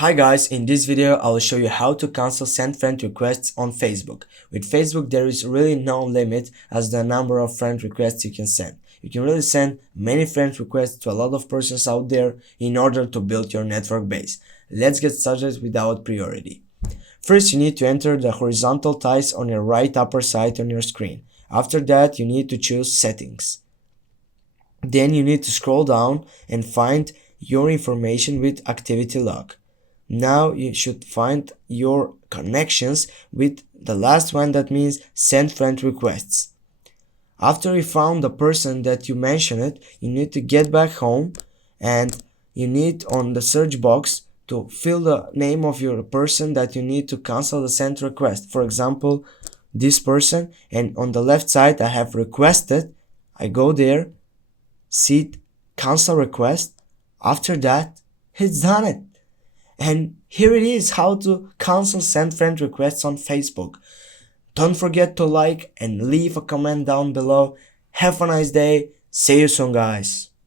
Hi guys, in this video I will show you how to cancel send friend requests on Facebook. With Facebook there is really no limit as the number of friend requests you can send. You can really send many friend requests to a lot of persons out there in order to build your network base. Let's get started without priority. First you need to enter the horizontal tiles on your right upper side on your screen. After that you need to choose settings. Then you need to scroll down and find your information with activity log. Now you should find your connections with the last one, that means send friend requests. After you found the person that you mentioned, you need to get back home and you need on the search box to fill the name of your person that you need to cancel the send request. For example, this person, and on the left side I have requested. I go there, see cancel request. After that, it's done it. And here it is how to cancel send friend requests on Facebook. Don't forget to like and leave a comment down below. Have a nice day. See you soon guys.